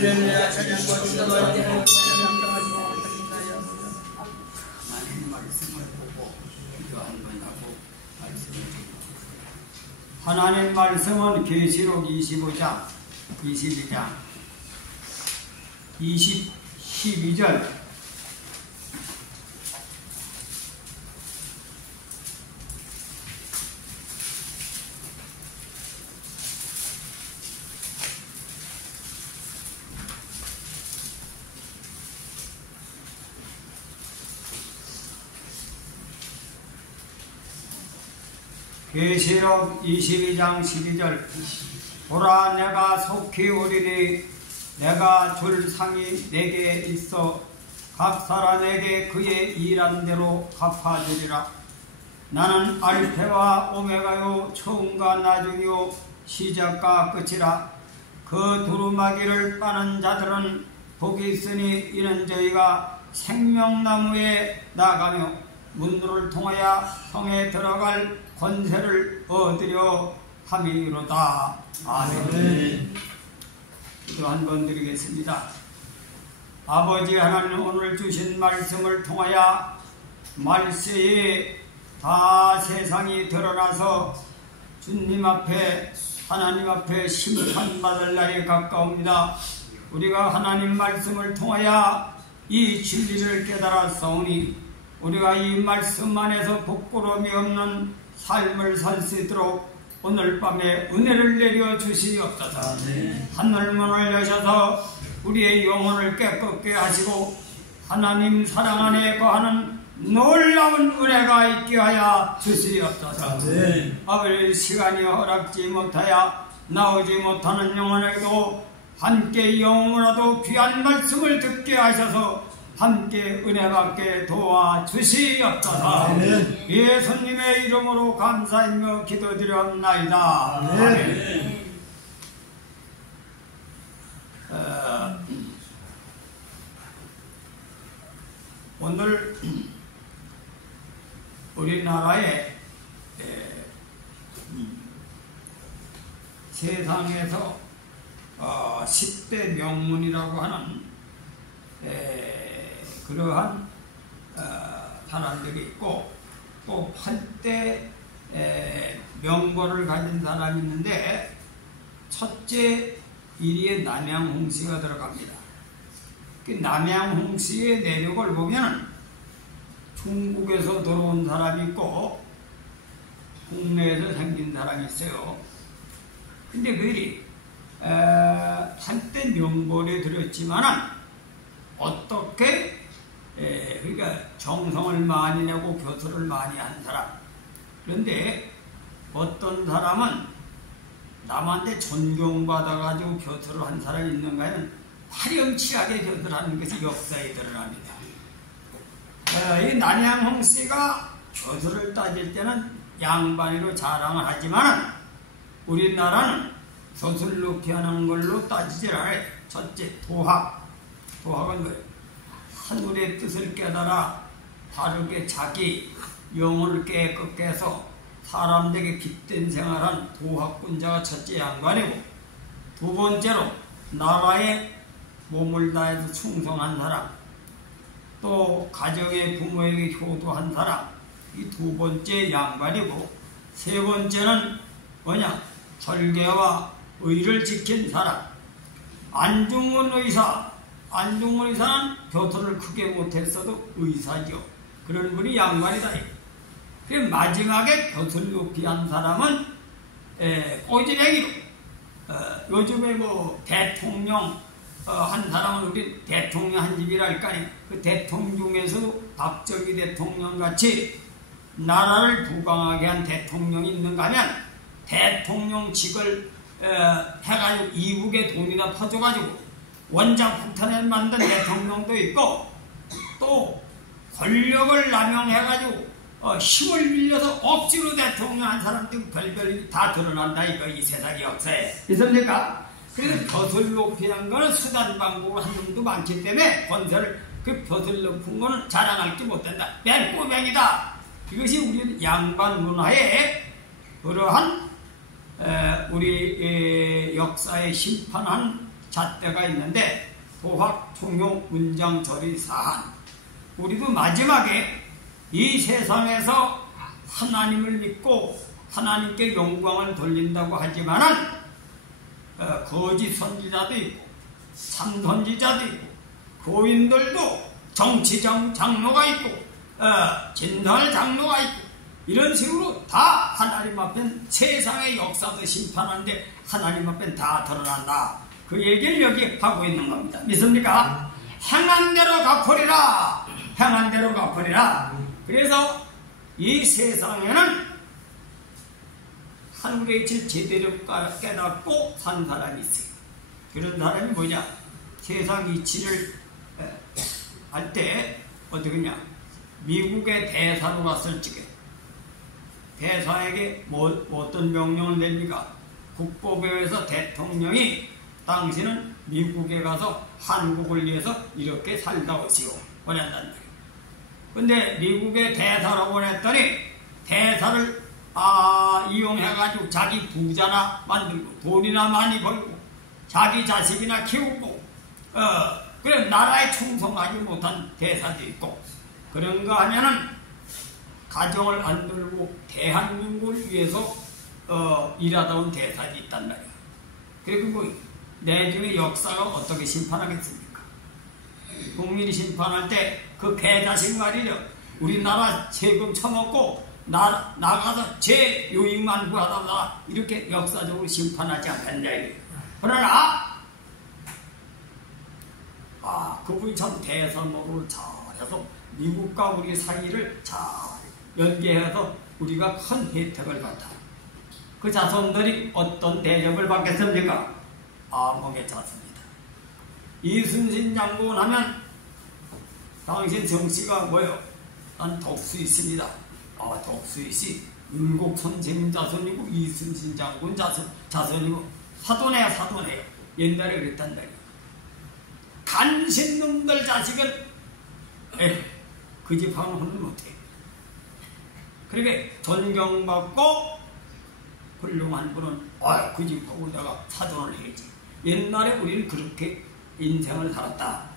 할렐루야 찬양과 기도와 기도와 하나님 말씀은 계시록 22장 12절 계시록 22장 12절 보라 내가 속히 오리니 내가 줄 상이 내게 있어 각 사람에게 그의 일한 대로 갚아주리라. 나는 알페와 오메가요 처음과 나중이요 시작과 끝이라. 그 두루마기를 빠는 자들은 복이 있으니 이는 저희가 생명나무에 나가며 문들을 통하여 성에 들어갈 권세를 얻으려 함이로다. 아멘. 기도 한번 드리겠습니다. 아버지 하나님, 오늘 주신 말씀을 통하여 말세에 다 세상이 드러나서 주님 앞에 하나님 앞에 심판받을 날이 가까웁니다. 우리가 하나님 말씀을 통하여 이 진리를 깨달았사오니 우리가 이 말씀 안에서 부끄러움이 없는 삶을 살 수 있도록 오늘 밤에 은혜를 내려 주시옵소서. 하늘문을 여셔서 우리의 영혼을 깨끗게 하시고 하나님 사랑 안에 거하는 놀라운 은혜가 있게 하여 주시옵소서. 아버지, 시간이 허락지 못하여 나오지 못하는 영혼에게도 함께 영원하도 귀한 말씀을 듣게 하셔서 함께 은혜받게 도와주시옵소서. 예수님의 이름으로 감사하며 기도드렸나이다. 아멘. 오늘 우리나라의 세상에서 10대 명문이라고 하는 그러한 사람들이 있고 또 8대 명벌을 가진 사람이 있는데 첫째 1위에 남양홍씨가 들어갑니다. 그 남양홍씨의 내력을 보면 중국에서 들어온 사람이 있고 국내에서 생긴 사람이 있어요. 근데 그들이 8대 명벌에 들었지만 어떻게 그러니까 정성을 많이 내고 교수를 많이 한 사람. 그런데 어떤 사람은 남한테 존경받아가지고 교수를 한 사람이 있는가는 화려치하게 교수를 하는 것이 역사에 드러납니다. 이 남양홍씨가 교수를 따질 때는 양반이로 자랑을 하지만 우리나라는 교수를 놓게 하는 걸로 따지질 않아요. 첫째, 도학. 도학은 뭐예요? 하늘의 뜻을 깨달아 바르게 자기 영혼을 깨끗게 해서 사람들에게 깃든 생활한 도학군자가 첫째 양반이고, 두 번째로 나라에 몸을 다해서 충성한 사람, 또 가정의 부모에게 효도한 사람, 이 두 번째 양반이고, 세 번째는 뭐냐? 절개와 의를 지킨 사람. 안중근 의사, 안중근 의사는 교토를 크게 못했어도 의사죠. 그런 분이 양반이다. 그 마지막에 교토를 높이 한 사람은 꼬지배기로 요즘에 뭐 대통령 한 사람은 우리 대통령 한 집이랄까. 그 대통령 중에서도 박정희 대통령 같이 나라를 부강하게 한 대통령이 있는가 하면 대통령직을 해가지고 이북에 돈이나 퍼줘가지고 원작 폭탄을 만든 대통령도 있고, 또 권력을 남용해가지고 힘을 빌려서 억지로 대통령 한 사람도 별별이 다 드러난다, 이거 이 세상의 역사에. 그렇습니까? 그래서 벼슬 높이 한 거는 수단 방법을 한 놈도 많기 때문에 권세를, 그 벼슬 높은 거는 자랑할지 못한다. 맨꼬맹이다. 이것이 우리 양반 문화의 그러한 우리 역사에 심판한 잣대가 있는데 도학, 총용, 문장, 절이, 사한. 우리도 마지막에 이 세상에서 하나님을 믿고 하나님께 영광을 돌린다고 하지만은 거짓 선지자도 있고 참 선지자도 있고 교인들도 정치적 장로가 있고 진설 장로가 있고 이런 식으로 다 하나님 앞엔 세상의 역사도 심판하는데 하나님 앞엔 다 드러난다. 그 얘기를 여기 하고 있는 겁니다. 믿습니까? 행한 대로 갚으리라. 행한 대로 갚으리라. 그래서 이 세상에는 하늘의 질 제대로 깨닫고 산 사람이 있어요. 그런 사람이 뭐냐? 세상 이치를 할 때 어떻게냐? 미국의 대사로 갔을 적에 대사에게 어떤 명령을 냅니까? 국보부에서 대통령이 당신은 미국에 가서 한국을 위해서 이렇게 살다 오시오. 보낸단 말이에요. 근데 미국의 대사로 보냈더니 대사를 이용해가지고 자기 부자나 만들고 돈이나 많이 벌고 자기 자식이나 키우고 그래 나라에 충성하지 못한 대사도 있고 그런가 하면은 가정을 안 돌고 대한민국을 위해서 일하다 온 대사도 있단 말이에요. 그리고 뭐 내중의 역사가 어떻게 심판하겠습니까? 국민이 심판할 때 그 개자식 말이죠. 우리나라 세금 처먹고 나가서 제 요익만 구하다가 이렇게 역사적으로 심판하지 않겠냐. 그러나 그분이 참 대선으로 잘해서 미국과 우리 사이를 잘 연계해서 우리가 큰 혜택을 받다. 그 자손들이 어떤 대접을 받겠습니까? 괜찮습니다. 이순신 장군 하면 당신 정씨가 뭐요? 난 덕수있습니다. 덕수있이 율곡 선생님 자손이고 이순신 장군 자손이고 사돈이에요. 옛날에 그랬단 말이에요. 간신놈들 자식은 그 집하고는 혼을 못해. 그렇게 존경받고 훌륭한 분은 그 집하고 내가 사돈을 해야지. 옛날에 우리는 그렇게 인생을 살았다.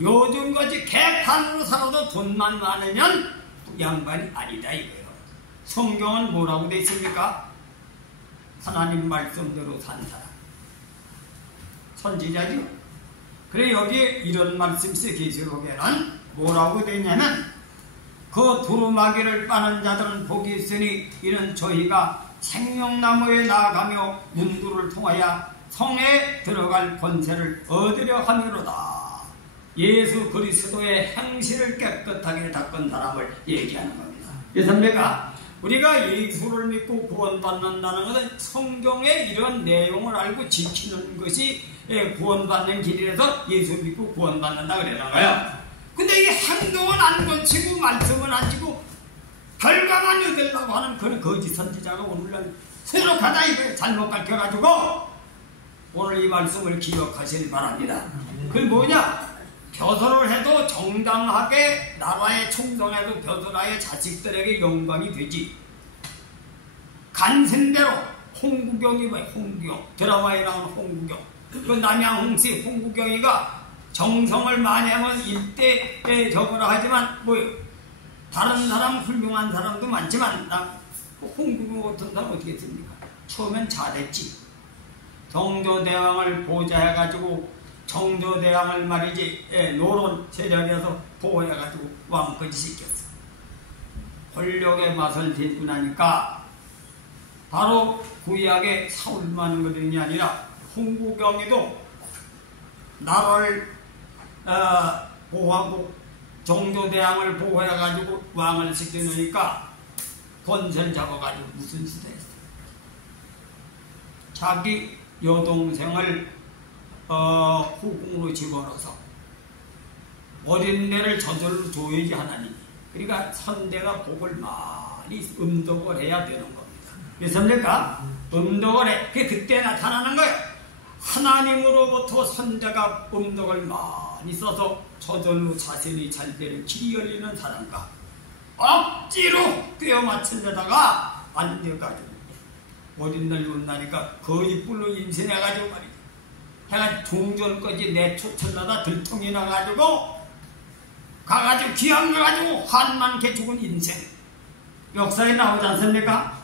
요즘같이 개판으로 살아도 돈만 많으면 양반이 아니다 이거예요. 성경은 뭐라고 되어 있습니까? 하나님 말씀대로 산 사람 선지자죠. 그래 여기에 이런 말씀이 계시록에는 뭐라고 되어 있냐면 그 두루마기를 빠는 자들은 복이 있으니 이는 저희가 생명나무에 나아가며 문두를 통하여 성에 들어갈 권세를 얻으려 함이로다. 예수 그리스도의 행실을 깨끗하게 닦은 사람을 얘기하는 겁니다. 그렇습니까? 우리가 예수를 믿고 구원받는다는 것은 성경의 이런 내용을 알고 지키는 것이 구원받는 길이라서 예수 믿고 구원받는다 그러는 거야. 근데 이 행동은 안 고치고 말씀은 안 지고 결과만 얻으려고 하는 그런 거짓 선지자가 오늘날 소록하다 이거예요. 잘못 가르쳐가지고 오늘 이 말씀을 기억하시기 바랍니다. 그게 뭐냐? 벼슬을 해도 정당하게 나라에 충성해도 벼슬아의 자식들에게 영광이 되지. 간신대로 홍구경이 왜 홍구경 드라마에 나오는 홍구경 그 남양홍씨 홍구경이가 정성을 많이 하면 일대에 적으라 하지만 다른 사람 훌륭한 사람도 많지만 홍구경 같은 사람 어떻게 했습니까? 처음엔 잘했지. 정조대왕을 보좌해가지고 정조대왕을 말이지 노론 세력에서 보호해가지고 왕까지 시켰어. 권력의 맛을 들고 나니까 바로 구약의 사울만 그런이 아니라 홍구경이도 나라를 보호하고 정조대왕을 보호해가지고 왕을 시켜놓으니까 권세를 잡아가지고 무슨 수도 했어. 자기 여동생을 후궁으로 집어넣어서 어린애를 저절로 줘야지 하나님이. 그러니까 선대가 복을 많이 음덕을 해야 되는 겁니다. 그렇습니까? 음덕을 해. 그때 나타나는 거예요. 하나님으로부터 선대가 음덕을 많이 써서 저절로 자신이 잘 되는 길이 열리는 사람과 억지로 꿰어 맞추려다가 안 돼가지고 어린날 온다니까 거짓불로 임신해가지고 말이죠. 해가지고 종전까지 내쫓으려다 들통이 나가지고 가가지고 귀한 거 가지고 한만케 죽은 인생 역사에 나오지 않습니까?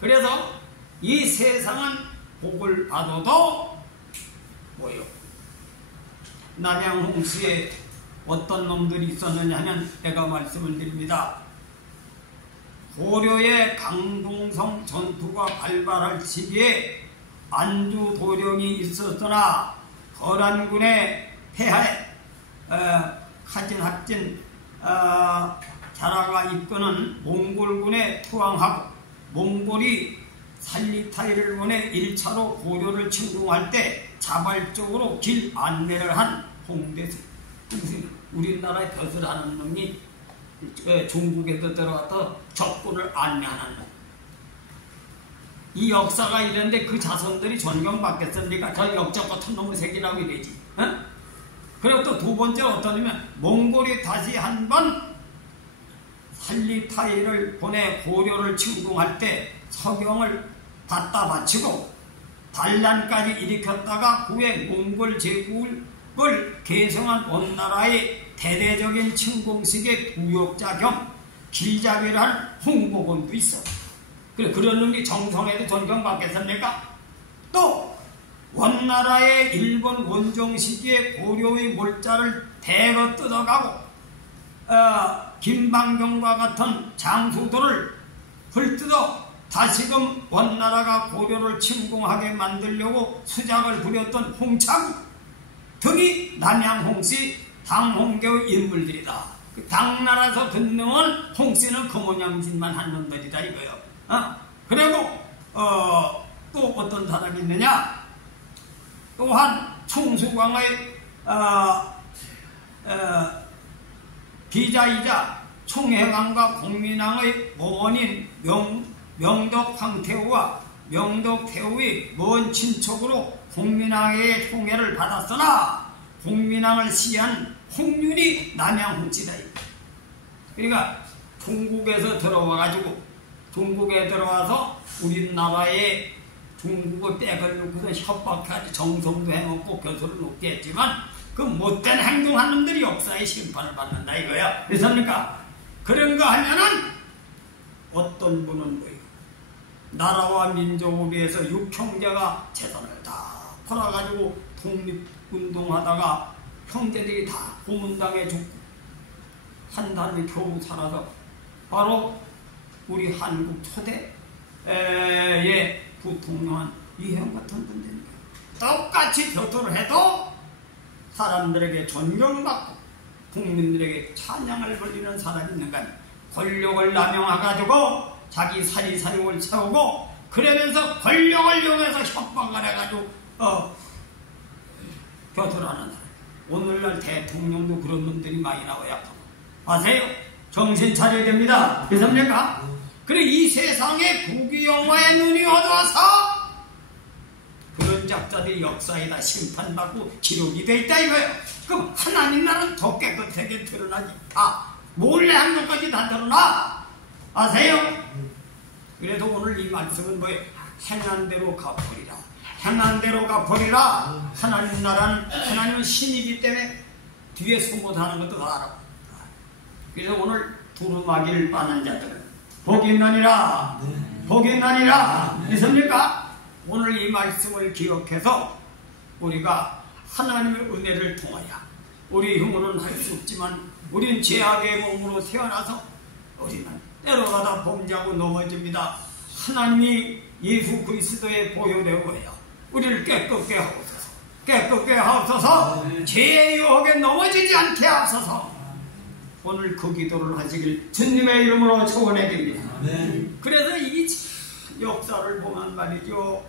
그래서 이 세상은 복을 받아도 뭐요? 남양홍수에 어떤 놈들이 있었느냐 하면 내가 말씀을 드립니다. 고려의 강동성 전투가 발발할 시기에 안주 도령이 있었으나 거란군의 폐하에 카진학진 자라가 이끄는 몽골군에 투항하고 몽골이 살리타이를 보내 1차로 고려를 침공할 때 자발적으로 길 안내를 한 홍대수, 우리나라에 벼슬 하는 놈이 중국에도 들어가서 적군을 안내하는 놈. 이 역사가 이런데 그 자손들이 존경받겠습니까? 저 역적 같은 놈의 새끼라고 이러지. 어? 그리고 또 두 번째 어떠냐면 몽골이 다시 한번 살리타이를 보내 고려를 침공할 때 서경을 갖다 바치고 반란까지 일으켰다가 후에 몽골 제국을 계승한 원나라의 대대적인 침공식의 부역자 겸 길잡이를 한 홍보군도 있어. 그래, 그런 놈이 정성에도 존경받겠습니까? 또 원나라의 일본 원종 시기에 고려의 몰자를 대거 뜯어가고 김방경과 같은 장수들을 불뜯어 다시금 원나라가 고려를 침공하게 만들려고 수작을 부렸던 홍차구 등이 남양홍씨 당홍교의 인물들이다. 당나라에서 근능은 홍씨는 그 모양짓만 한 놈들이다 이거요. 그리고 또 어떤 사람이 있느냐? 또한 충수광의 비자이자 총해왕과 공민왕의 어머니인 명덕 황태후와 명덕 태후의 먼 친척으로 공민왕의 총애를 받았으나 공민왕을 시한 홍윤이 남양홍씨다. 그러니까 중국에서 들어와가지고 중국에 들어와서 우리나라에 중국을 빼가지고서 협박하지 정성도 해먹고 교수를 높게 했지만 그 못된 행동한 놈들이 역사의 심판을 받는다 이거야. 그렇습니까? 그런 거 하면은 어떤 분은 뭐예요? 나라와 민족을 위해서 육형제가 재산을 다 팔아가지고 독립운동하다가 형제들이 다 고문당해 죽고 한 사람이 겨우 살아서 바로 우리 한국 초대의 부통령한 이형 같은 분들입니다. 똑같이 교토를 해도 사람들에게 존경받고 국민들에게 찬양을 벌리는 사람이 있는가? 권력을 남용해가지고 자기 사리사욕을 세우고 그러면서 권력을 이용해서 협박을 해가지고 교토를 하는 사람. 오늘날 대통령도 그런 놈들이 많이 나와요. 아세요? 정신 차려야 됩니다. 그렇습니까? 그래 이 세상에 부귀영화의 눈이 어두워서 그런 작자들이 역사에 다 심판받고 기록이 돼 있다 이거예요. 그럼 하나님 나라는 더 깨끗하게 드러나지. 몰래 한 것까지 다 드러나. 아세요? 그래도 오늘 이 말씀은 뭐예요? 행한 대로 갚으리라. 행한 대로 갚으리라. 하나님 나라는 하나님은 신이기 때문에 뒤에 숨어다는 것도 다 알아. 그래서 오늘 두루마기를 빠는 자들은 복이 있나니라. 복이 있나니라. 있습니까? 오늘 이 말씀을 기억해서 우리가 하나님의 은혜를 통하여 우리 힘으로는 할 수 없지만 우린 죄악의 몸으로 태어나서 우리는 때로가다 범죄하고 넘어집니다. 하나님이 예수 그리스도의 보혈되어야 우리를 깨끗게 하옵소서. 깨끗게 하옵소서. 죄의 유혹에 넘어지지 않게 하옵소서. 오늘 그 기도를 하시길 주님의 이름으로 축원해 드립니다. 그래서 이 역사를 보면 말이죠.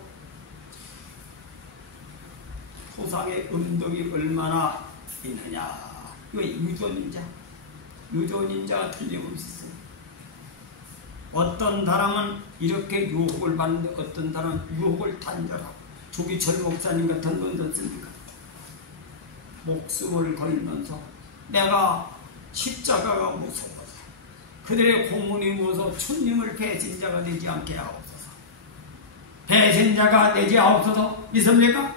토상의 은덕이 얼마나 있느냐. 이거 유전인자가 틀림없이 있어요. 어떤 사람은 이렇게 유혹을 받는데 어떤 사람은 유혹을 단절하고 조기철 목사님 같은 분 어떻습니까? 목숨을 걸면서 내가 십자가가 무서워서 그들의 고문이 무서워 주님을 배신자가 되지 않게 하옵소서. 배신자가 되지 않옵소서. 믿습니까?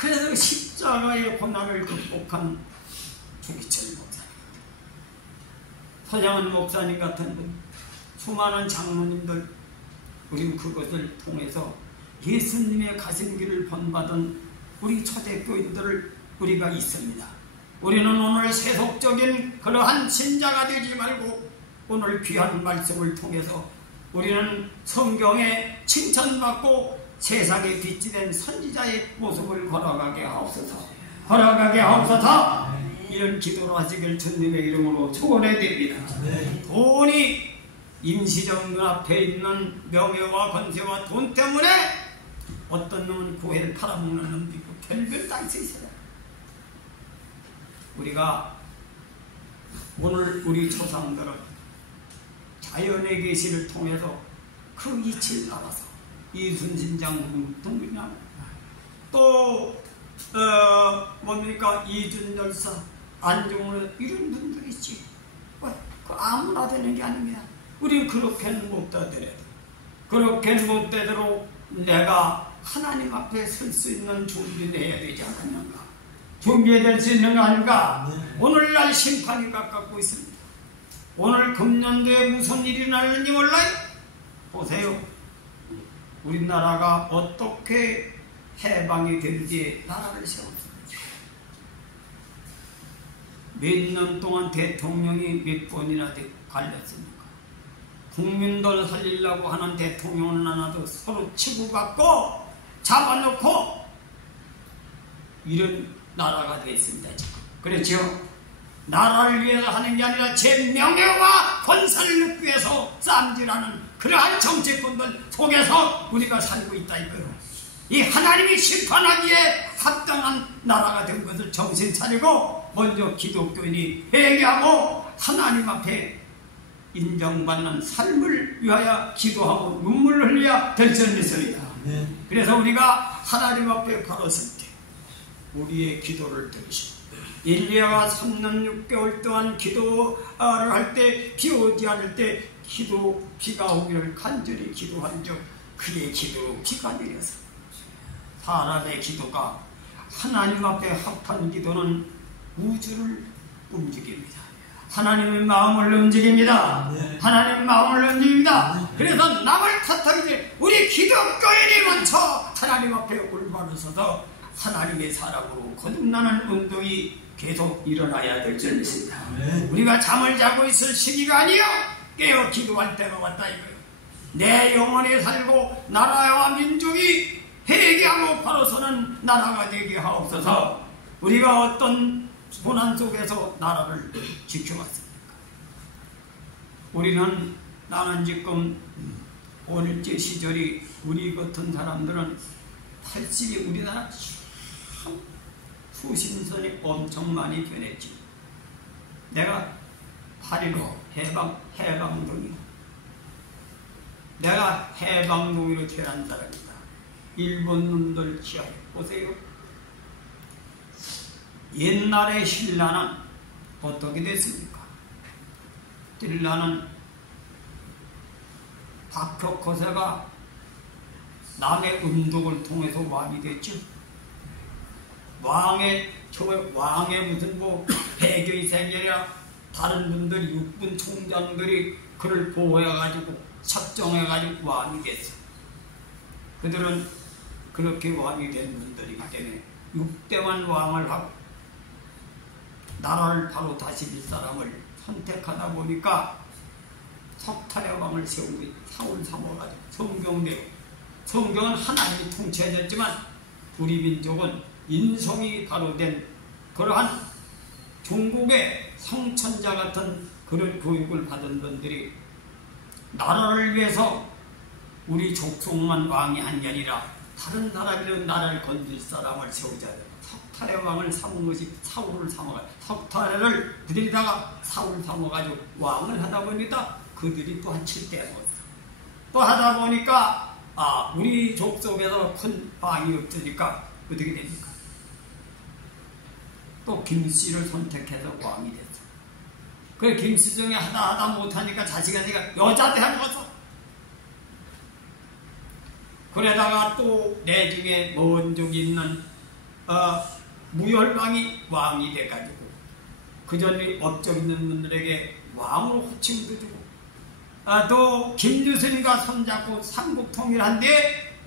그래서 십자가의 고난을 극복한 주기철 목사님, 서장훈 목사님 같은 분, 수많은 장로님들, 우리는 그것을 통해서 예수님의 가심기를 본받은 우리 초대교인들을 우리가 있습니다. 우리는 오늘 세속적인 그러한 신자가 되지 말고 오늘 귀한 말씀을 통해서 우리는 성경에 칭찬받고 세상에 빛이 된 선지자의 모습을 걸어가게 하옵소서. 걸어가게 하옵소서. 이런 기도를 하시길 주님의 이름으로 초원해 드립니다. 돈이 임시정 눈앞에 있는 명예와 권세와 돈 때문에 어떤 놈은 고해를 팔아먹는 놈도 있고 별별 다 있어요. 우리가 오늘 우리 조상들은 자연의 계시를 통해서 그 이치를 알아서 이순신장 동문이나 또 뭡니까 이준열사 안종을 이런 분들이 있지. 그 아무나 되는 게 아닙니다. 우리는 그렇게는 못 되더라도 그렇게는 못 되도록 내가 하나님 앞에 설 수 있는 준비를 해야 되지 않겠는가? 준비될 수 있는 거 아닌가? 오늘날 심판이 가깝고 있습니다. 오늘 금년도에 무슨 일이 날는지 몰라요? 보세요. 우리나라가 어떻게 해방이 될지 나라를 세웠습니다. 몇 년 동안 대통령이 몇 번이나 갈렸습니까? 국민들 살리려고 하는 대통령은 하나도 서로 치고받고 잡아놓고 이런 나라가 되었습니다. 지금. 그렇죠? 나라를 위해서 하는 게 아니라 제 명예와 권세를 얻기 위해서 쌈질하는 그러한 정치권들 속에서 우리가 살고 있다 이거예요. 이 하나님이 심판하기에 합당한 나라가 된 것을 정신 차리고 먼저 기독교인이 회개하고 하나님 앞에 인정받는 삶을 위하여 기도하고 눈물을 흘려야 될 줄 믿습니다. 그래서 우리가 하나님 앞에 걸었을 때 우리의 기도를 들으시고 엘리야가 3년 6개월 동안 기도를 할 때 비 오지 않을 때 비가 오기를 간절히 기도한 적 그의 기도로 비가 내려서 사람의 기도가 하나님 앞에 합한 기도는 우주를 움직입니다. 하나님의 마음을 움직입니다. 하나님의 마음을 움직입니다. 그래서 남을 탓하기 전에 우리 기독교인이 먼저 하나님 앞에 올바로 서서 하나님의 사랑으로 거듭나는 운동이 계속 일어나야 될 줄 믿습니다. 우리가 잠을 자고 있을 시기가 아니요 깨어 기도할 때가 왔다 이거예요. 내 영혼이 살고 나라와 민족이 회개하고 바로 서는 나라가 되게 하옵소서. 우리가 어떤 고난 속에서 나라를 지켜왔습니까? 나는 지금 어릴적 시절이 우리 같은 사람들은 80이 우리나라 수신선이 엄청 많이 변했지. 내가 8.15 해방동이다. 내가 해방동으로 태어난 사람이다. 일본 놈들 기하에 보세요. 옛날의 신라는 어떻게 됐습니까? 신라는 박혁거세가 남의 음독을 통해서 왕이 됐죠. 왕의 무슨 배경이 생겨야 다른 분들 육군 총장들이 그를 보호해가지고 작정해가지고 왕이 됐어. 그들은 그렇게 왕이 된 분들이기 때문에 6대만 왕을 하고 나라를 바로 다스릴 사람을 선택하다 보니까 석탈의 왕을 세우고 사울 삼어가지고 성경대로 성경은 하나님이 통치해졌지만 우리 민족은 인성이 바로 된 그러한 중국의 성천자 같은 그런 교육을 받은 분들이 나라를 위해서 우리 족속만 왕이 한 게 아니라 다른 사람이든 나라를 건질 사람을 세우자. 석탈의 왕을 삼은 것이 사울을 삼아가지고 석탈을 부들이다가 사울 삼아가지고 왕을 하다 보니까 그들이 또 한 7대 먹었어. 또 하다 보니까 우리 족속에서 큰 왕이 없으니까 어떻게 됩니까? 또 김씨를 선택해서 왕이 됐어. 그래 김씨중에 하다 못하니까 자식한테 여자한테 하면서 그러다가 또 내중에 먼 쪽에 있는 무열왕이 왕이 돼가지고 그 전에 업적 있는 분들에게 왕으로 호칭도 주고 또 김유순과 손잡고 삼국 통일한데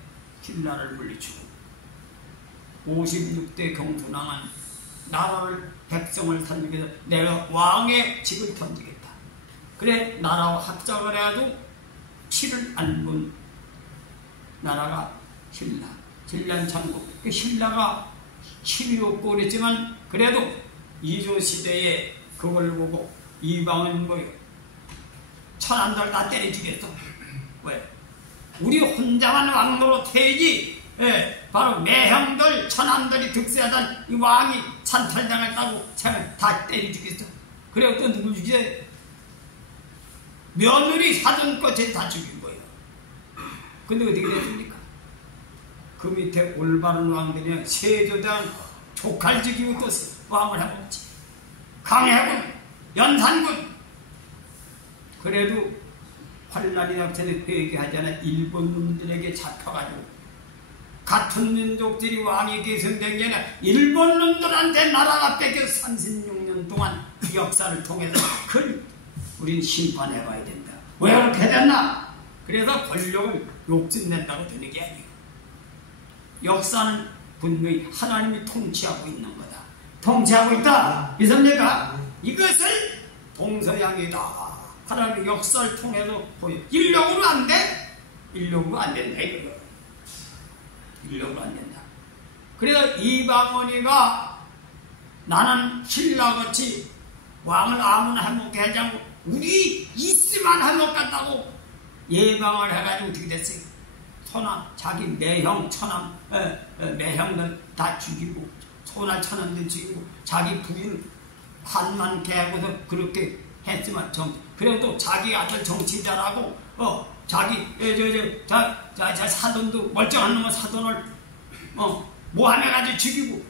신라를 물리치고 56대 경순왕은 나라를 백성을 살리기 위해서 내가 왕의 직을 던지겠다. 그래 나라와 합작을 해도 피를 안 본 나라가 신라. 신라는 천국. 그 신라가 힘이 없고 그랬지만 그래도 이조 시대에 그걸 보고 이방은 뭐요? 천안들 다 때려주겠어. 왜? 우리 혼자만 왕노로 태지. 예, 바로 매형들, 천안들이 득세하던 이 왕이 찬탈당했다고 다 때려주겠어. 그래 또 누굴 죽여? 며느리 사돈까지 다 죽인 거예요. 근데 어떻게 됐습니까? 그 밑에 올바른 왕들이 세조대왕 조카를 죽이고 또 왕을 해먹지. 강해군, 연산군. 그래도 환란이 닥쳐서 회개하잖아. 일본 놈들에게 잡혀가지고 같은 민족들이 왕이 계승된 게 아니라 일본 놈들한테 나라가 뺏겨 36년 동안 그 역사를 통해서 그걸 우린 심판해봐야 된다. 왜 그렇게 됐나? 그래서 권력을 욕심낸다고 되는 게 아니에요. 역사는 분명히 하나님이 통치하고 있는 거다. 통치하고 있다. 믿습니까? 이것을 동서양이다. 하나님의 역사를 통해서 보여. 인력으로 안 돼? 인력으로 안 된다. 이거. 인력으로 안 된다. 그래서 이방원이가 나는 신라같이 왕을 아무나 해먹게 하지 않고 우리 있으면 해먹 같다고 예방을 해가지고 어떻게 됐어요? 소나 자기 매형 천함 매형들 다 죽이고 소나 천함들 죽이고 자기 부인 한만 개하고서 그렇게 했지만 그래도 자기 아들 정치자라고 자기 사돈도 멀쩡한 놈의 사돈을 모함해가지고 죽이고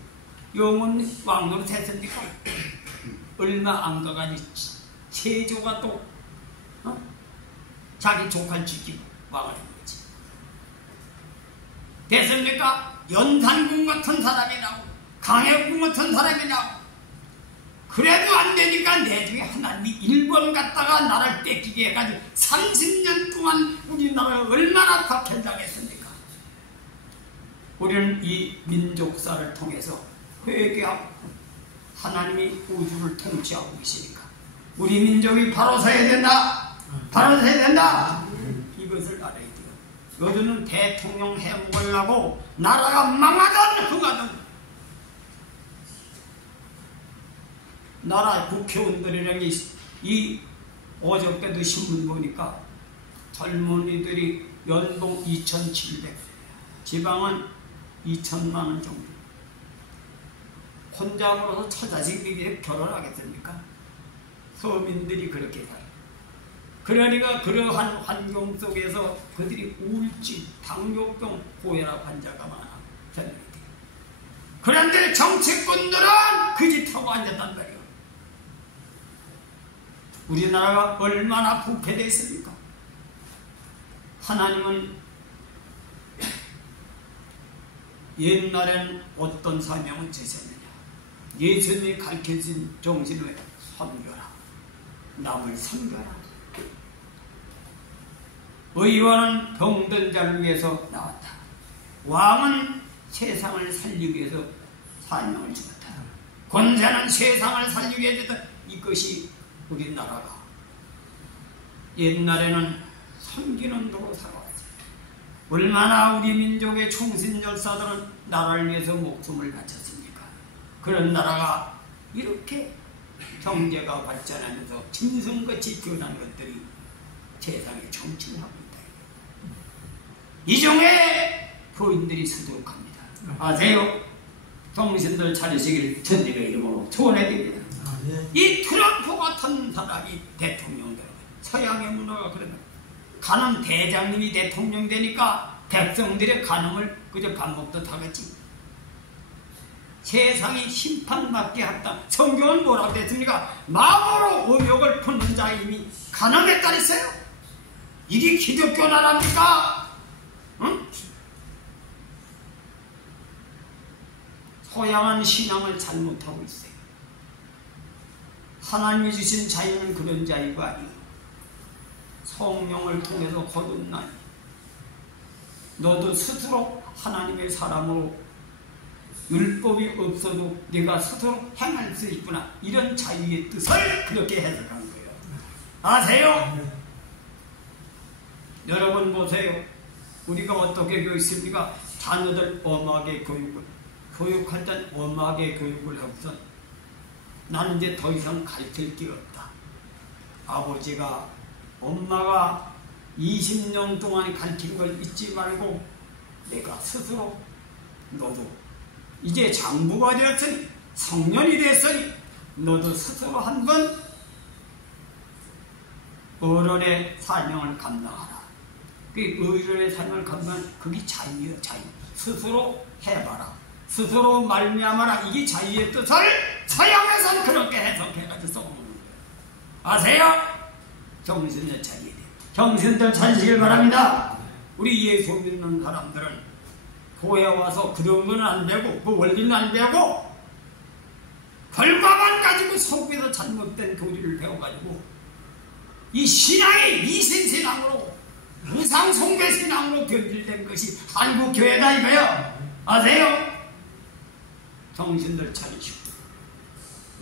영원 왕노릇 했습니까? 얼마 안 가가지고 세조가 또 자기 조카를 죽이고 왕을 한 거지. 됐습니까? 연산군 같은 사람이 나오고 강해군 같은 사람이 나오고 그래도 안 되니까 내중에 하나님이 일본 갔다가 나라를 뺏기게 해가지고 30년 동안 우리나라가 얼마나 박해당했습니까? 우리는 이 민족사를 통해서 회개하고 하나님이 우주를 통치하고 계시니까 우리 민족이 바로 서야 된다. 바로 서야 된다. 이것을 알아야 돼요. 요즘은 대통령 해먹으려고 나라가 망하든 흥하든 나라 국회의원들이랑 이 어저께도 신문 보니까 젊은이들이 연봉 2,700, 지방은 2,000만 원 정도. 혼자으로서 처자식에게 결혼하겠습니까? 서민들이 그렇게 살아요. 그러니까 그러한 환경 속에서 그들이 우울증, 당뇨병, 고혈압 환자가 많아. 그런데 정치꾼들은 그 짓 하고 앉았단 말이에요. 우리나라가 얼마나 부패되어 있습니까? 하나님은 옛날엔 어떤 사명을 주셨느냐? 예수님이 가르쳐준 정신을 섬겨라. 남을 섬겨라. 의원은 병든 자를 위해서 나왔다. 왕은 세상을 살리기 위해서 사명을 주었다. 권세는 세상을 살리기 위해서 이것이 우리나라가 옛날에는 섬기는 도로 살아왔어요. 얼마나 우리 민족의 총신열사들은 나라를 위해서 목숨을 바쳤습니까? 그런 나라가 이렇게 경제가 발전하면서 짐승같이 변한 것들이 세상에 정치를 하고 있다. 이 중에 교인들이 수두룩합니다. 아세요? 정신들 차리시길 천님의 이름으로 초원해드립니다. 이 트럼프 같은 사람이 대통령 되는 거예요. 서양의 문화가 그러면 간음 대장님이 대통령 되니까 백성들의 간음을 그저 밥 먹듯 하겠지. 세상이 심판받게 했다. 성경은 뭐라고 됐습니까? 마음으로 의욕을 품는 자임이 간음했다 했어요. 이게 기독교 나라입니까? 응? 토양한 신앙을 잘못하고 있어요. 하나님이 주신 자유는 그런 자유가 아니고 성령을 통해서 거듭나니 너도 스스로 하나님의 사람으로 율법이 없어도 네가 스스로 행할 수 있구나. 이런 자유의 뜻을 그렇게 해석한 거예요. 아세요? 여러분 보세요. 우리가 어떻게 교육했습니까? 자녀들 엄하게 교육할 땐 엄하게 교육을 하고선 나는 이제 더 이상 가르칠 게 없다. 아버지가 엄마가 20년 동안 가르친 걸 잊지 말고 내가 스스로 너도 이제 장부가 되었으니 성년이 됐으니 너도 스스로 한번 어른의 사명을 감당하라. 그 어른의 사명을 감당하는 그게 자유예요. 자유. 스스로 해봐라. 스스로 말미암아라. 이게 자유의 뜻을 서양에서는 그렇게 해석해가지고 써먹는 거예요. 아세요? 정신을 차려야 돼요. 정신들 차리시길 바랍니다. 우리 예수 믿는 사람들은 교회 와서 그런 건 안 되고 그 원리는 안 되고 결과만 가지고 속에서 잘못된 교리를 배워가지고 이 신앙이 미신신앙으로 우상숭배신앙으로 변질된 것이 한국교회다 이거예요. 아세요? 정신들 차리시고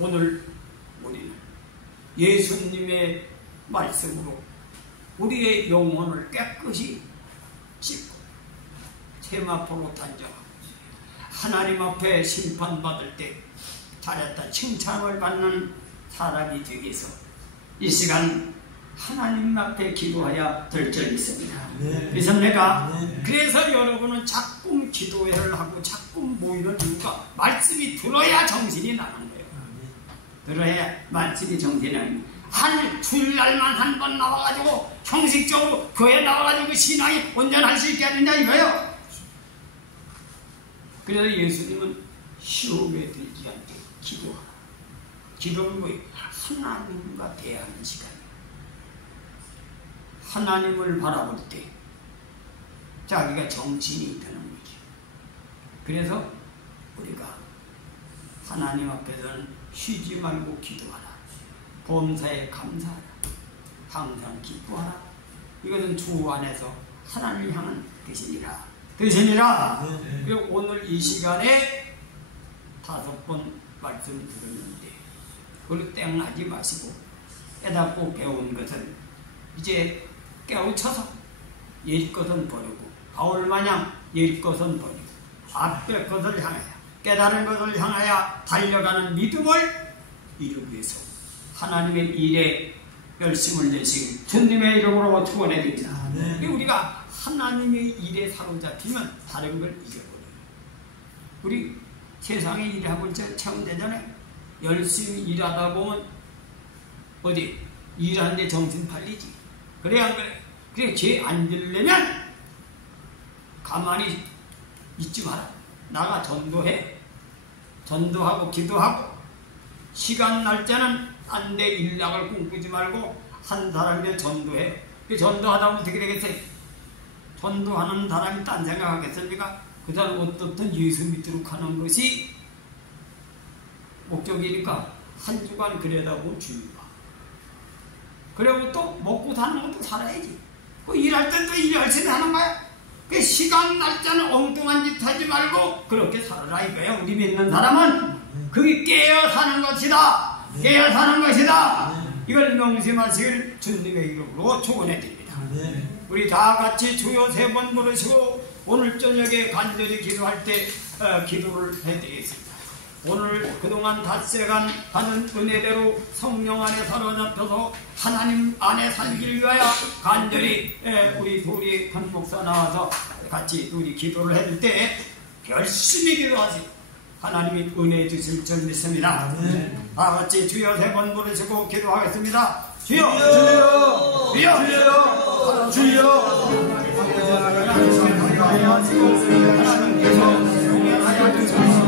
오늘 우리는 예수님의 말씀으로 우리의 영혼을 깨끗이 씻고 세마포로 단정하고 하나님 앞에 심판받을 때 잘했다 칭찬을 받는 사람이 되기 위해서 이 시간 하나님 앞에 기도해야 될 점이 있습니다. 믿습니까? 그래서 여러분은 자꾸 기도회를 하고 자꾸 모이는 이유가 말씀이 들어야 정신이 나는 거예요. 들어야 말씀이 정신이 나는 거예요. 한 주일날만 한 번 나와가지고 형식적으로 교회 나와가지고 신앙이 온전할 수 있게 하느냐 이거예요. 그래서 예수님은 시험에 들지 않게 기도하라. 기도는 뭐예요? 하나님과 대하는 시간이에요. 하나님을 바라볼 때 자기가 정신이 드는 거죠. 그래서 우리가 하나님 앞에서는 쉬지 말고 기도하라. 범사에 감사하라. 항상 기뻐하라. 이것은 주 안에서 하나님을 향한 뜻이니라. 그리고 오늘 이 시간에 5번 말씀 드렸는데 그걸로 땡하지 마시고 깨닫고 배운 것은 이제 깨우쳐서 옛 것은 버리고 바울마냥 옛 것은 버리고 앞의 것을 향하여 깨달은 것을 향하여 달려가는 믿음을 이루기 위해서 하나님의 일에 열심을 내시기 주님의 이름으로 축원해드립니다. 우리가 하나님의 일에 사로잡히면 다른 걸 잊어버려요. 우리 세상에 일하고 체험되잖아요. 열심히 일하다 보면 어디 일하는데 정신 팔리지. 그래 안 그래? 그래 죄 안 들려면 가만히 있지 마라. 나가 전도해. 전도하고 기도하고 시간 날 때는 딴 데 일락을 꿈꾸지 말고 한 사람에 전도해. 그 전도하다 보면 어떻게 되겠어요? 전도하는 사람이 딴 생각하겠습니까? 그 사람 어떻든 예수 믿도록 하는 것이 목적이니까 한 주간 그래다 보면 주의가. 그리고 또 먹고 사는 것도 살아야지. 그 일할 때 또 일 열심히 하는 거야. 그 시간 날 때는 엉뚱한 짓 하지 말고 그렇게 살아라 이거야. 우리 믿는 사람은 그게 깨어 사는 것이다. 깨어 사는 것이다. 이걸 명심하시길 주님의 이름으로 축원해 드립니다. 우리 다 같이 주여 3번 부르시고 오늘 저녁에 간절히 기도할 때 기도를 해드리겠습니다. 오늘 그동안 닷새간 받은 은혜대로 성령 안에 사로잡혀서 하나님 안에 살기를 위하여 간절히 우리 둘이 한 목사 나와서 같이 우리 기도를 해줄 때 열심히 기도하시고 하나님이 은혜 주실 줄 믿습니다. 다 같이 주여 3번 부르시고 기도하겠습니다. 주여! 주여! 주여! 주여! 주여! 하나님께서